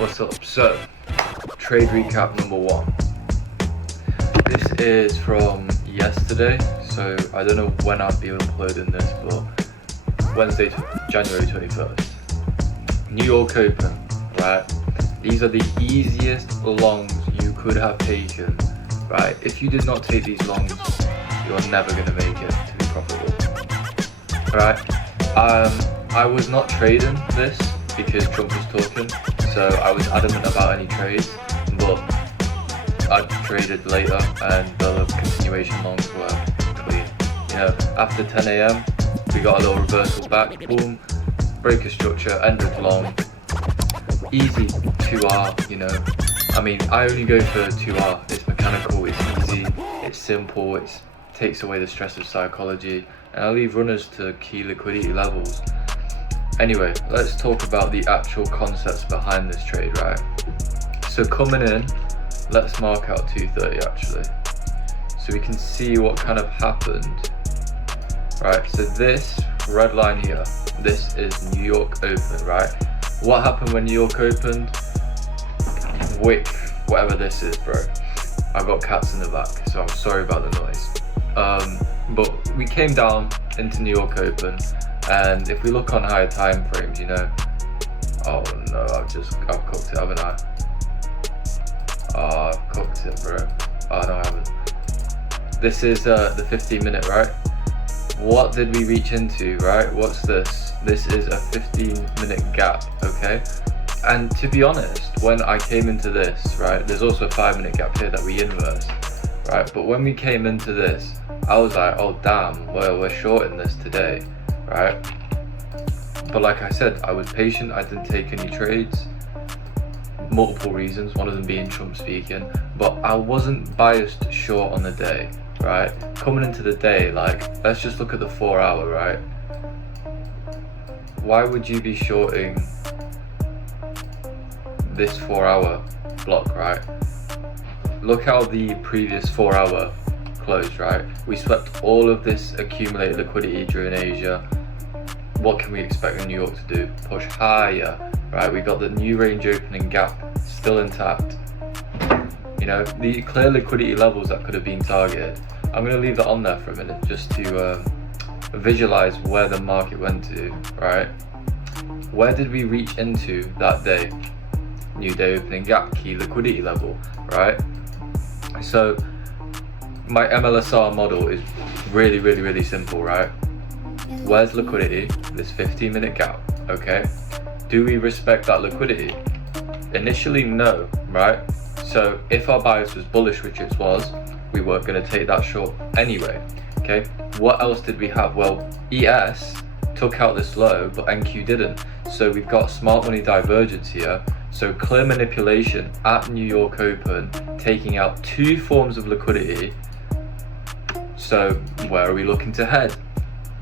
What's up? So, trade recap number 1. This is from yesterday, so I don't know when I'll be uploading this, but Wednesday, January 21st. New York Open, right? These are the easiest longs you could have taken, right? If you did not take these longs, you're never going to make it to be profitable, right? I was not trading this because Trump was talking, so I was adamant about any trades, but I traded later and the continuation longs were clean. You know, after 10 AM, we got a little reversal back, boom, break of structure, entered long, easy 2R, you know. I mean, I only go for 2R, it's mechanical, it's easy, it's simple, it takes away the stress of psychology, and I leave runners to key liquidity levels. Anyway, let's talk about the actual concepts behind this trade, right? So coming in, let's mark out 230 actually, so we can see what kind of happened. Right, so this red line here, this is New York Open, right? What happened when New York opened? Wick, whatever this is, bro. I've got cats in the back, so I'm sorry about the noise. But we came down into New York Open, and if we look on higher time frames, you know, oh no, I've cooked it, haven't I? Oh, I've cooked it, bro. Oh no, I haven't. This is the 15-minute, right? What did we reach into, right? What's this? This is a 15-minute gap, okay? And to be honest, when I came into this, right, there's also a 5-minute gap here that we inverse, right? But when we came into this, I was like, oh damn, well, we're short in this today, right? But like I said, I was patient, I didn't take any trades. Multiple reasons, one of them being Trump speaking, but I wasn't biased short on the day, right? Coming into the day, like, let's just look at the 4-hour, right? Why would you be shorting this 4-hour block, right? Look how the previous 4-hour closed, right? We swept all of this accumulated liquidity during Asia. What can we expect in New York to do? Push higher, right? We got the new range opening gap still intact. You know, the clear liquidity levels that could have been targeted. I'm going to leave that on there for a minute just to visualize where the market went to, right? Where did we reach into that day? New day opening gap, key liquidity level, right? So my MLSR model is really simple, right? Where's liquidity? This 15-minute gap, okay? Do we respect that liquidity? Initially, no, right? So if our bias was bullish, which it was, we weren't going to take that short anyway, okay? What else did we have? Well, ES took out this low, but NQ didn't. So we've got smart money divergence here. So clear manipulation at New York Open, taking out 2 forms of liquidity. So where are we looking to head?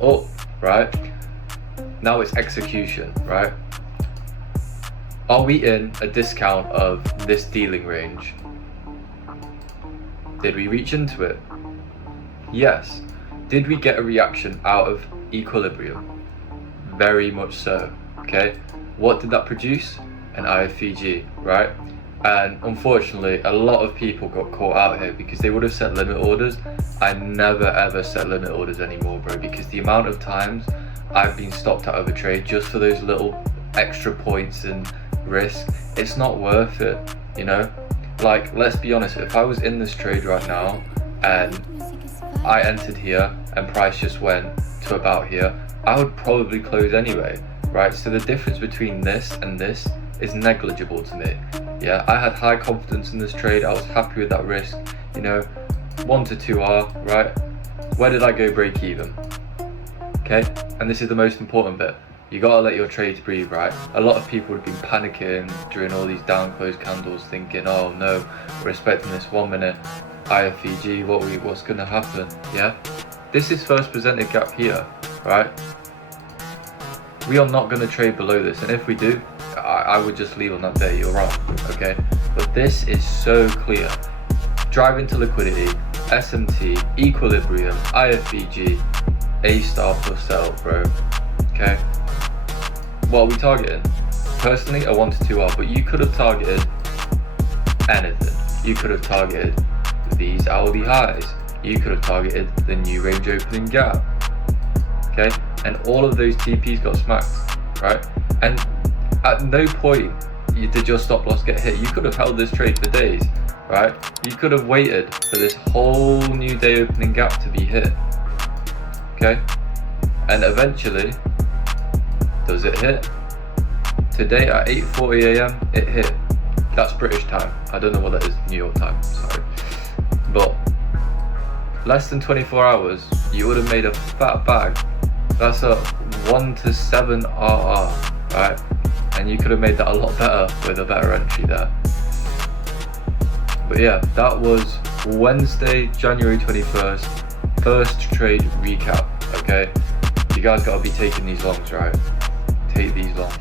Up, right? Now it's execution, right? Are we in a discount of this dealing range? Did we reach into it? Yes. Did we get a reaction out of equilibrium? Very much so, okay? What did that produce? An FVG, right? And unfortunately, a lot of people got caught out here because they would have set limit orders. I never ever set limit orders anymore, bro, because the amount of times I've been stopped out of a trade just for those little extra points and risk, it's not worth it, you know? Like, let's be honest, if I was in this trade right now and I entered here and price just went to about here, I would probably close anyway, right? So the difference between this and this is negligible to me. Yeah, I had high confidence in this trade, I was happy with that risk, you know, 1 to 2R, right? Where did I go break even? Okay, and this is the most important bit. You gotta let your trades breathe, right? A lot of people have been panicking during all these down close candles, thinking, oh no, we're expecting this 1-minute IFVG, what's gonna happen? Yeah, this is first presented gap here, right? We are not gonna trade below this, and if we do, I would just leave on that day. You're wrong, okay? But this is so clear. Drive into liquidity, SMT, equilibrium, IFVG, A star plus sell, bro. Okay. What are we targeting? Personally, I wanted 2R, but you could have targeted anything. You could have targeted these hourly highs. You could have targeted the new range opening gap. Okay, and all of those TPs got smacked, right? And at no point did your stop loss get hit. You could have held this trade for days, right? You could have waited for this whole new day opening gap to be hit. Okay, and eventually, does it hit? Today at 8:40 a.m. it hit. That's British time. I don't know what that is, New York time, sorry. But less than 24 hours, you would have made a fat bag. That's a 1 to 7 RR, right? And you could have made that a lot better with a better entry there. But yeah, that was Wednesday, January 21st, first trade recap, okay? You guys gotta be taking these longs, right? Take these longs.